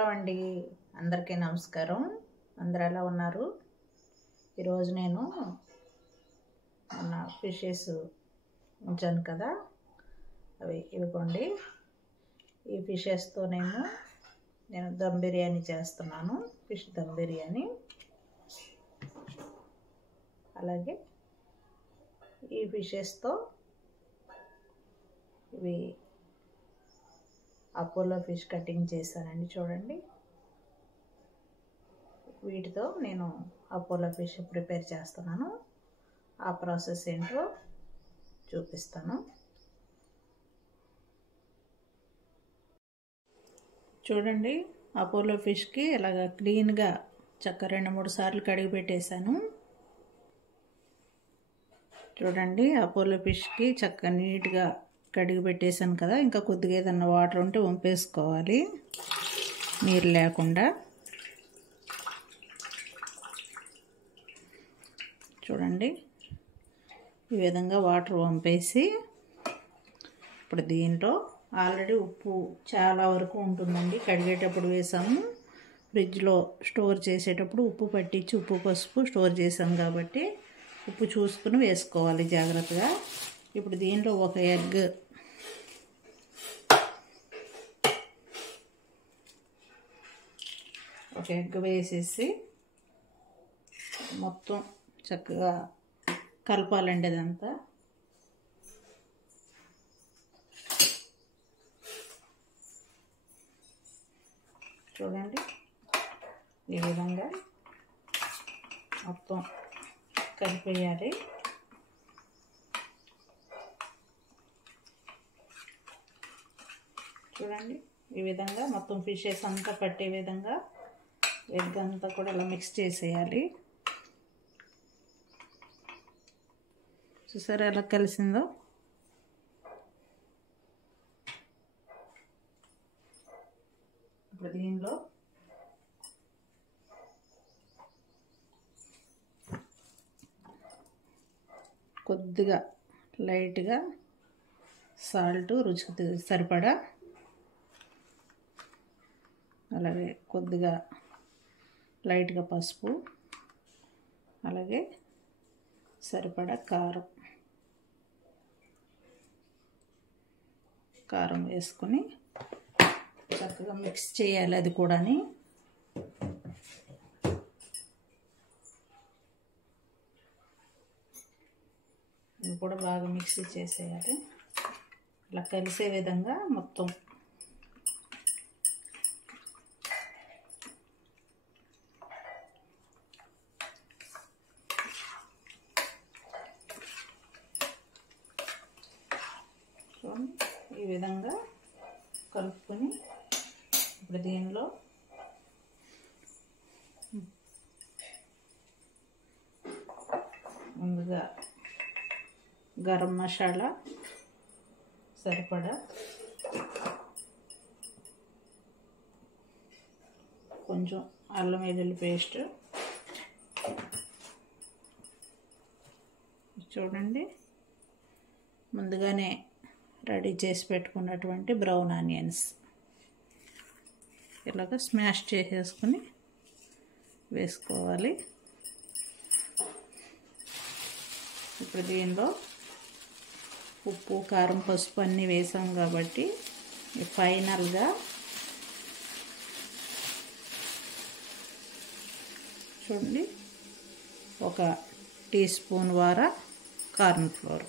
Hello అండి, అందరికీ నమస్కారం. అందరూ ఎలా ఉన్నారు? ఈరోజు నేను మన ఫిషెస్ ఉంచాను కదా, అవి ఇవ్వండి. ఈ ఫిషెస్తో నేను దమ్ బిర్యానీ చేస్తున్నాను, ఫిష్ దమ్ బిర్యానీ. అలాగే ఈ ఫిషెస్తో ఇవి అపోలో ఫిష్ కటింగ్ చేశానండి, చూడండి. వీటితో నేను అపోలో ఫిష్ ప్రిపేర్ చేస్తున్నాను. ఆ ప్రాసెస్ ఏంటో చూపిస్తాను. చూడండి, అపోలో ఫిష్కి ఇలాగ క్లీన్గా చక్క 2-3 సార్లు కడిగి పెట్టేశాను. చూడండి, అపోలో ఫిష్కి చక్క నీట్గా కడిగి పెట్టేశాను కదా. ఇంకా కొద్దిగా ఏదన్నా వాటర్ ఉంటే వంపేసుకోవాలి, నీరు లేకుండా. చూడండి, ఈ విధంగా వాటర్ వంపేసి ఇప్పుడు దీంట్లో ఆల్రెడీ ఉప్పు చాలా వరకు ఉంటుందండి. కడిగేటప్పుడు వేసాము, ఫ్రిడ్జ్లో స్టోర్ చేసేటప్పుడు ఉప్పు పట్టించి ఉప్పు పసుపు స్టోర్ చేసాం కాబట్టి ఉప్పు చూసుకుని వేసుకోవాలి జాగ్రత్తగా. ఇప్పుడు దీంట్లో ఒక ఎగ్ వేసేసి మొత్తం చక్కగా కలపాలండి అదంతా. చూడండి, ఈ విధంగా మొత్తం కలిపేయాలి. చూడండి, ఈ విధంగా మొత్తం ఫిషెస్ అంతా పట్టే విధంగా ఎగ్ అంతా కూడా ఇలా మిక్స్ చేసేయాలి. చూసారా ఎలా కలిసిందో? ఇప్పుడు దీనిలో కొద్దిగా లైట్గా సాల్ట్, రుచికి సరిపడా, అలాగే కొద్దిగా లైట్గా పసుపు, అలాగే సరిపడా కారం వేసుకొని చక్కగా మిక్స్ చేయాలి. అది కూడాని ఇది కూడా బాగా మిక్సీ చేసేయాలి. ఇలా కలిసే విధంగా మొత్తం ఈ విధంగా కలుపుకొని ఇప్పుడు దీనిలో ముందుగా గరం మసాలా సరిపడా, కొంచెం అల్లం వెల్లుల్లి పేస్ట్, చూడండి ముందుగానే రెడీ చేసి పెట్టుకున్నటువంటి బ్రౌన్ ఆనియన్స్ ఇలాగ స్మాష్ చేసేసుకుని వేసుకోవాలి. ఇప్పుడు దీనిలో ఉప్పు, కారం, పసుపు అన్నీ వేసాం కాబట్టి ఫైనల్గా చూడండి 1 టీ స్పూన్ వార కార్న్ ఫ్లోర్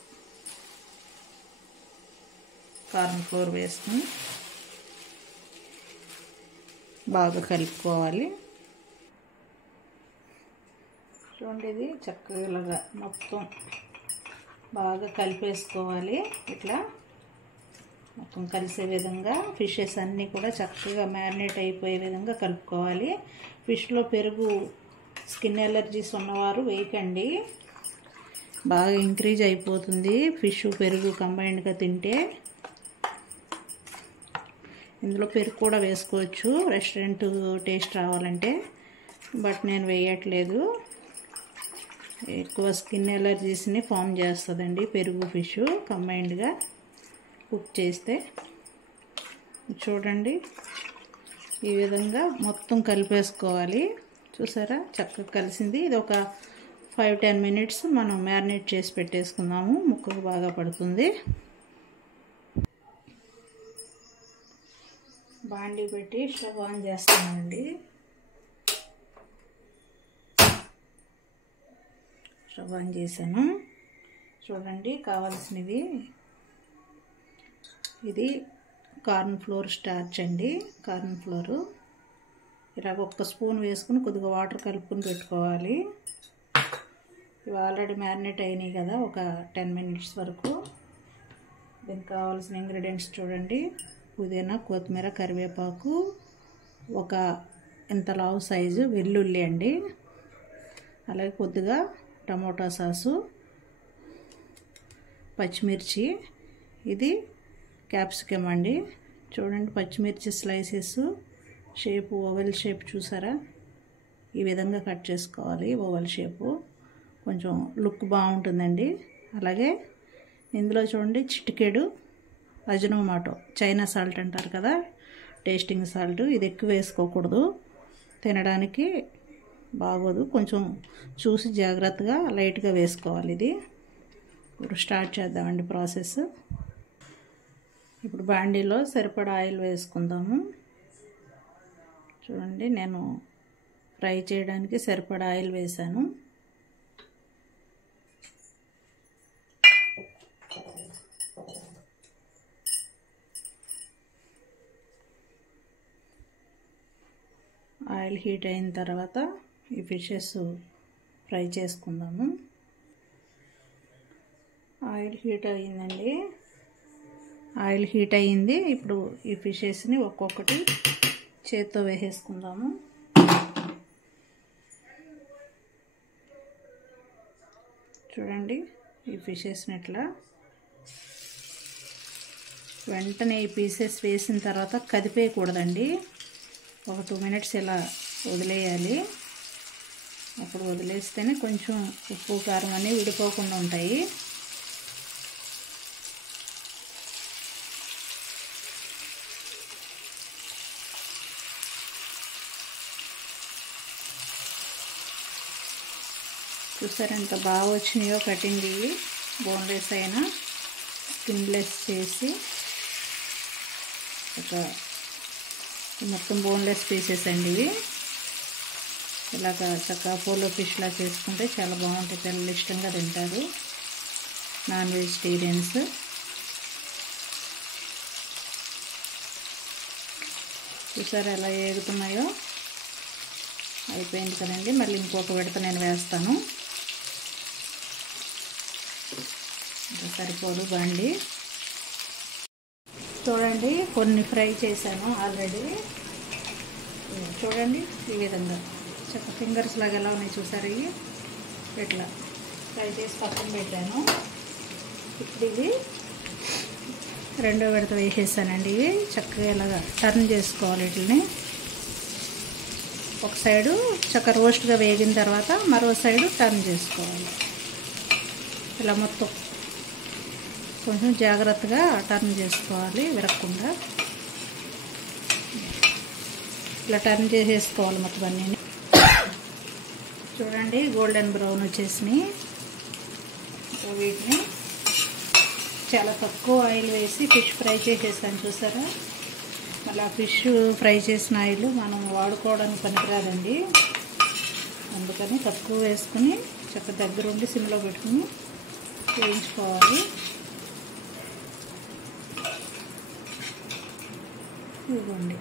వేసుకుని బాగా కలుపుకోవాలి. చూడండి, ఇది చక్కగా ఇలాగా మొత్తం బాగా కలిపేసుకోవాలి. ఇట్లా మొత్తం కలిసే విధంగా ఫిషెస్ అన్నీ కూడా చక్కగా మ్యారినేట్ అయిపోయే విధంగా కలుపుకోవాలి. ఫిష్లో పెరుగు స్కిన్ ఎలర్జీస్ ఉన్నవారు వేయకండి, బాగా ఇంక్రీజ్ అయిపోతుంది ఫిష్ పెరుగు కంబైన్డ్గా తింటే. ఇందులో పెరుగు కూడా వేసుకోవచ్చు రెస్టారెంట్ టేస్ట్ రావాలంటే, బట్ నేను వేయట్లేదు. ఎక్కువ స్కిన్ ఎలర్జీస్ని ఫామ్ చేస్తుందండి పెరుగు ఫిష్ కంబైన్డ్గా కుక్ చేస్తే. చూడండి ఈ విధంగా మొత్తం కలిపేసుకోవాలి. చూసారా చక్కగా కలిసింది. ఇది ఒక 5-10 మినిట్స్ మనం మ్యారినేట్ చేసి పెట్టేసుకుందాము. ముక్కకు బాగా పడుతుంది. బాండీ పెట్టి స్టవ్ ఆన్ చేస్తానండి. స్టవ్ ఆన్ చేశాను. చూడండి కావాల్సినవి ఇది కార్న్ ఫ్లోర్ స్టార్చ్ అండి. కార్న్ ఫ్లోరు ఇలాగ 1 స్పూన్ వేసుకుని కొద్దిగా వాటర్ కలుపుకొని పెట్టుకోవాలి. ఇవి ఆల్రెడీ మ్యారినేట్ అయినాయి కదా ఒక 10 మినిట్స్ వరకు. దీనికి కావాల్సిన ఇంగ్రీడియంట్స్ చూడండి. పుదీనా, కొత్తిమీర, కరివేపాకు, ఒక ఇంత లావు సైజు వెల్లుల్లి అండి, అలాగే కొద్దిగా టమోటా సాసు, పచ్చిమిర్చి, ఇది క్యాప్సికమ్ అండి. చూడండి పచ్చిమిర్చి స్లైసెస్ షేపు ఓవెల్ షేప్ చూసారా, ఈ విధంగా కట్ చేసుకోవాలి. ఓవెల్ షేపు కొంచెం లుక్ బాగుంటుందండి. అలాగే ఇందులో చూడండి చిటికెడు అజినోమోటో, చైనా సాల్ట్ అంటారు కదా, టేస్టింగ్ సాల్ట్. ఇది ఎక్కువ వేసుకోకూడదు, తినడానికి బాగోదు. కొంచెం చూసి జాగ్రత్తగా లైట్గా వేసుకోవాలి. ఇది ఇప్పుడు స్టార్ట్ చేద్దామండి ప్రాసెస్. ఇప్పుడు బాండీలో సరిపడా ఆయిల్ వేసుకుందాము. చూడండి నేను ఫ్రై చేయడానికి సరిపడా ఆయిల్ వేసాను. ఆయిల్ హీట్ అయిన తర్వాత ఈ ఫిషెస్ ఫ్రై చేసుకుందాము. ఆయిల్ హీట్ అయ్యిందండి. ఆయిల్ హీట్ అయ్యింది. ఇప్పుడు ఈ ఫిషెస్ని ఒక్కొక్కటి చేత్తో వేసేసుకుందాము. చూడండి ఈ ఫిషెస్ని ఇట్లా వెంటనే ఈ పీసెస్ వేసిన తర్వాత కదిపేయకూడదండి. ఒక 2 మినిట్స్ ఇలా వదిలేయాలి. అప్పుడు వదిలేస్తేనే కొంచెం ఉప్పు కారం అనేవి విడిపోకుండా ఉంటాయి. చూసారా ఎంత బాగా వచ్చినాయో కటింగ్. ఇవి బోన్లెస్ అయినా స్కిన్లెస్ చేసి ఒక మొత్తం బోన్లెస్ పీసెస్ అండి ఇవి. ఇలాగ చక్కగా పోలో ఫిష్లా చేసుకుంటే చాలా బాగుంటుంది. పిల్లలు ఇష్టంగా తింటారు, నాన్ వెజిటేరియన్స్. చూసారా ఎలా ఏగుతున్నాయో. అయిపోయింది కదండి. మళ్ళీ ఇంకొక విడత నేను వేస్తాను. సరిపోదు బాండి. చూడండి కొన్ని ఫ్రై చేశాను ఆల్రెడీ. చూడండి ఈ విధంగా చక్క ఫింగర్స్ లాగా ఎలా ఉన్నాయి చూసారు. ఇవి ఇట్లా ఫ్రై చేసి పక్కన పెట్టాను. ఇప్పుడు ఇవి రెండో విడత వేసేసానండి. ఇవి చక్కగా ఇలాగా టర్న్ చేసుకోవాలి. వీటిని ఒక సైడు చక్కగా రోస్ట్గా వేగిన తర్వాత మరో సైడు టర్న్ చేసుకోవాలి. ఇలా మొత్తం కొంచెం జాగ్రత్తగా టర్న్ చేసుకోవాలి, విరగకుండా. ఇలా టర్న్ చేసేసుకోవాలి మొత్తం అన్నీ. చూడండి గోల్డెన్ బ్రౌన్ వచ్చేసినాయి. వీటిని చాలా తక్కువ ఆయిల్ వేసి ఫిష్ ఫ్రై చేసేసాను చూసారా. మళ్ళీ ఆ ఫిష్ ఫ్రై చేసిన ఆయిల్ మనం వాడుకోవడానికి పనికిరాదండి. అందుకని తక్కువ వేసుకుని చక్కగా దగ్గరుండి సిమ్లో పెట్టుకుని వేయించుకోవాలి. ఇదిగోండి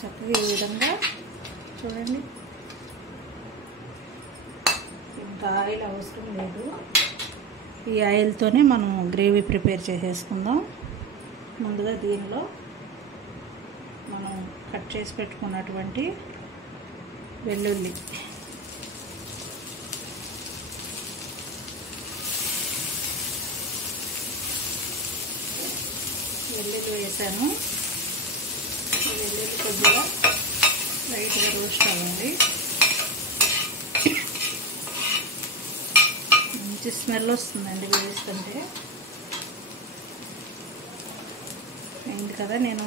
చక్కగా ఈ విధంగా చూడండి. ఇంకా ఆయిల్ అవసరం లేదు. ఈ ఆయిల్తోనే మనం గ్రేవీ ప్రిపేర్ చేసేసుకుందాం. ముందుగా దీనిలో మనం కట్ చేసి పెట్టుకున్నటువంటి వెల్లుల్లి, వేసాను. ఈ వెల్లుల్లి కొద్దిగా లైట్గా రోస్ట్ అవ్వాలి. మంచి స్మెల్ వస్తుందండి వేస్తుంటే. అయింది కదా. నేను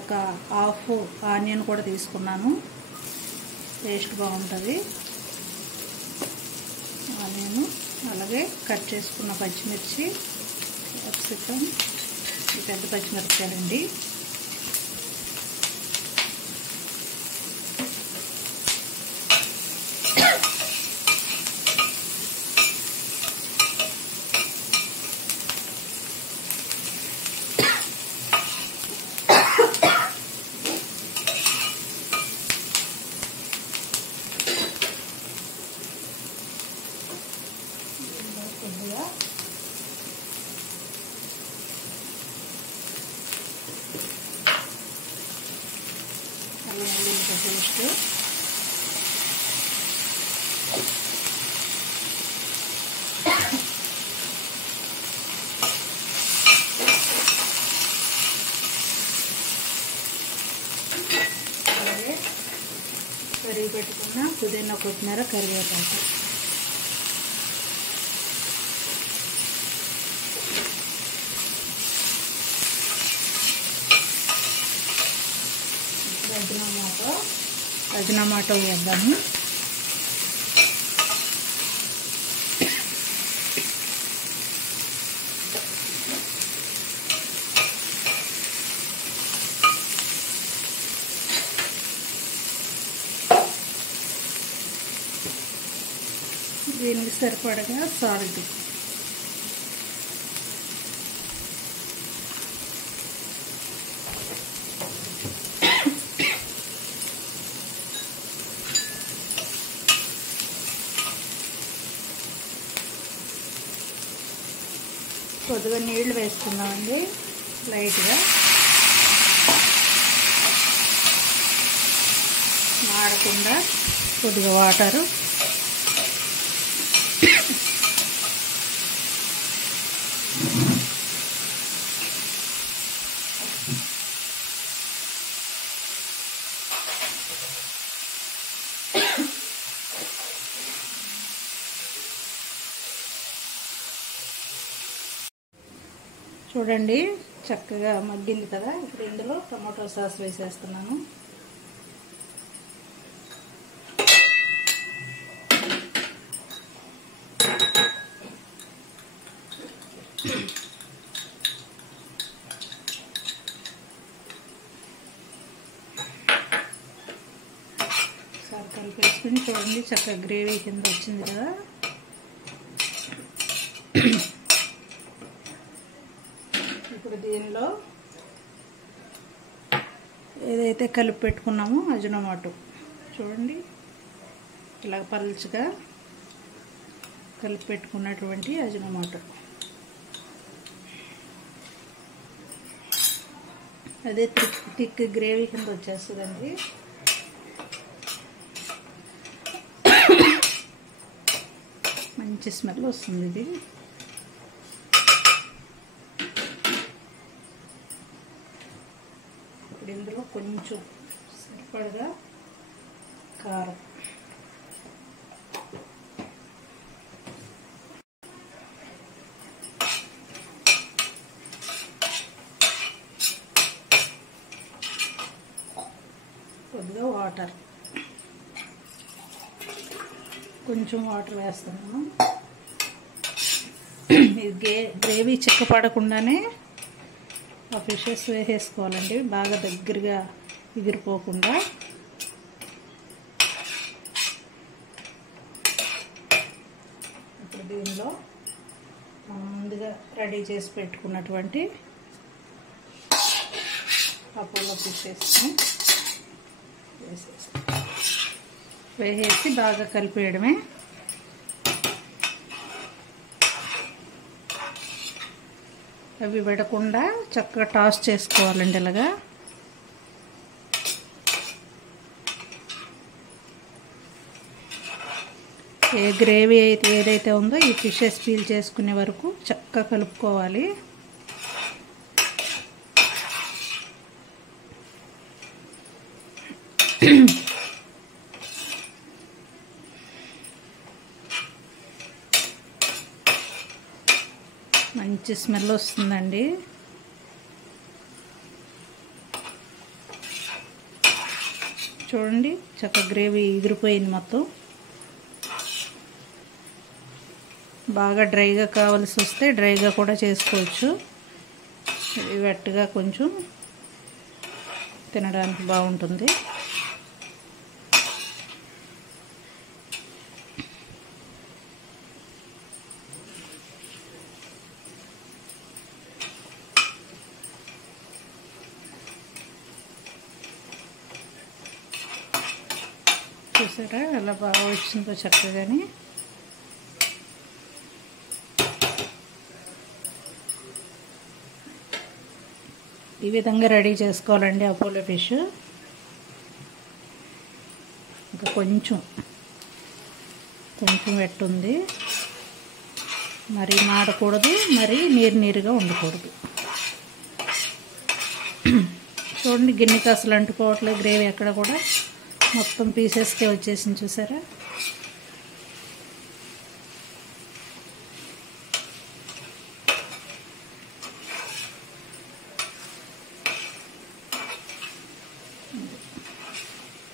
ఒక హాఫ్ ఆనియన్ కూడా తీసుకున్నాను, టేస్ట్ బాగుంటుంది ఆనియన్. అలాగే కట్ చేసుకున్న పచ్చిమిర్చి, క్యాప్సికమ్, పెద్ద పచ్చిమిరపకాయలండి. కొద్దిగా అల్లం వెల్లుల్లి పేస్ట్, అలాగే కరిగి పెట్టుకున్న పుదీనా, కొత్తిమీర, కరివేపాకు. అజినోమోటో వేద్దాము. దీనికి సరిపడగా సాల్ట్, కొద్దిగా నీళ్లు వేసుకుందామండి లైట్గా, మాడకుండా కొద్దిగా వాటరు. చూడండి చక్కగా మగ్గింది కదా. ఇప్పుడు ఇందులో టమాటో సాస్ వేసేస్తున్నాను. సార్ కలిపేసుకుని చూడండి చక్కగా గ్రేవీ కింద వచ్చింది కదా. ఇప్పుడు దీనిలో ఏదైతే కలిపి పెట్టుకున్నామో అజినోమోటో చూడండి, ఇలా పలుచగా కలిపి పెట్టుకున్నటువంటి అజినోమోటో, అదే థిక్ గ్రేవీ కింద వచ్చేస్తుందండి. మంచి స్మెల్ వస్తుంది ఇది. ఇప్పుడు ఇందులో కొంచెం సరిపడగా కారం, కొద్దిగా వాటర్, కొంచెం వాటర్ వేస్తున్నాను. ఇది గ్రేవీ చిక్కపడకుండానే ఆ ఫిషెస్ వేసేసుకోవాలండి, బాగా దగ్గరగా ఎగిరిపోకుండా. ఇప్పుడు దీనిలో ముందుగా రెడీ చేసి పెట్టుకున్నటువంటి అపోలో ఫిషెస్ని వేసేసి బాగా కలిపేయడమే. అవి విడకుండా చక్కగా టాస్ చేసుకోవాలండి ఇలాగా. ఏ గ్రేవీ అయితే ఏదైతే ఉందో ఈ ఫిషెస్ పీల్ చేసుకునే వరకు చక్కగా కలుపుకోవాలి. మంచి స్మెల్ వస్తుందండి. చూడండి చక్కగా గ్రేవీ ఎగిరిపోయింది మొత్తం. బాగా డ్రైగా కావాల్సి వస్తే డ్రైగా కూడా చేసుకోవచ్చు. ఇది వెట్టగా కొంచెం తినడానికి బాగుంటుంది. చూసారా ఎలా బాగా వచ్చిందో చక్కగాని. ఈ విధంగా రెడీ చేసుకోవాలండి అపోలో ఫిష్. ఇంకా కొంచెం వెట్టుంది, మరీ మాడకూడదు, మరీ నీరుగా ఉండకూడదు. చూడండి గిన్నెకి అసలు అంటుకోవట్లేదు గ్రేవీ ఎక్కడ కూడా, మొత్తం పీసెస్కే వచ్చేసింది చూసారా.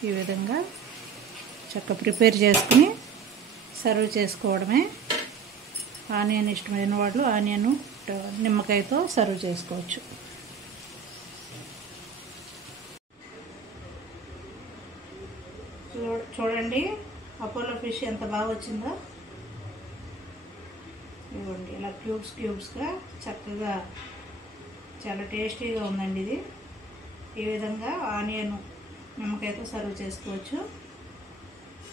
ఈ విధంగా చక్కగా ప్రిపేర్ చేసుకుని సర్వ్ చేసుకోవడమే. ఆనియన్ ఇష్టమైన వాళ్ళు ఆనియన్ నిమ్మకాయతో సర్వ్ చేసుకోవచ్చు. చూడండి అపోలో ఫిష్ ఎంత బాగా వచ్చిందో. ఇవ్వండి ఇలా క్యూబ్స్గా చక్కగా చాలా టేస్టీగా ఉందండి ఇది. ఈ విధంగా ఆనియన్ నిమ్మకాయతో సర్వ్ చేసుకోవచ్చు.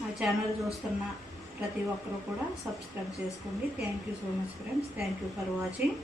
మా ఛానల్ చూస్తున్న ప్రతి ఒక్కరు కూడా సబ్స్క్రైబ్ చేసుకోండి. Thank you so much friends. Thank you for watching.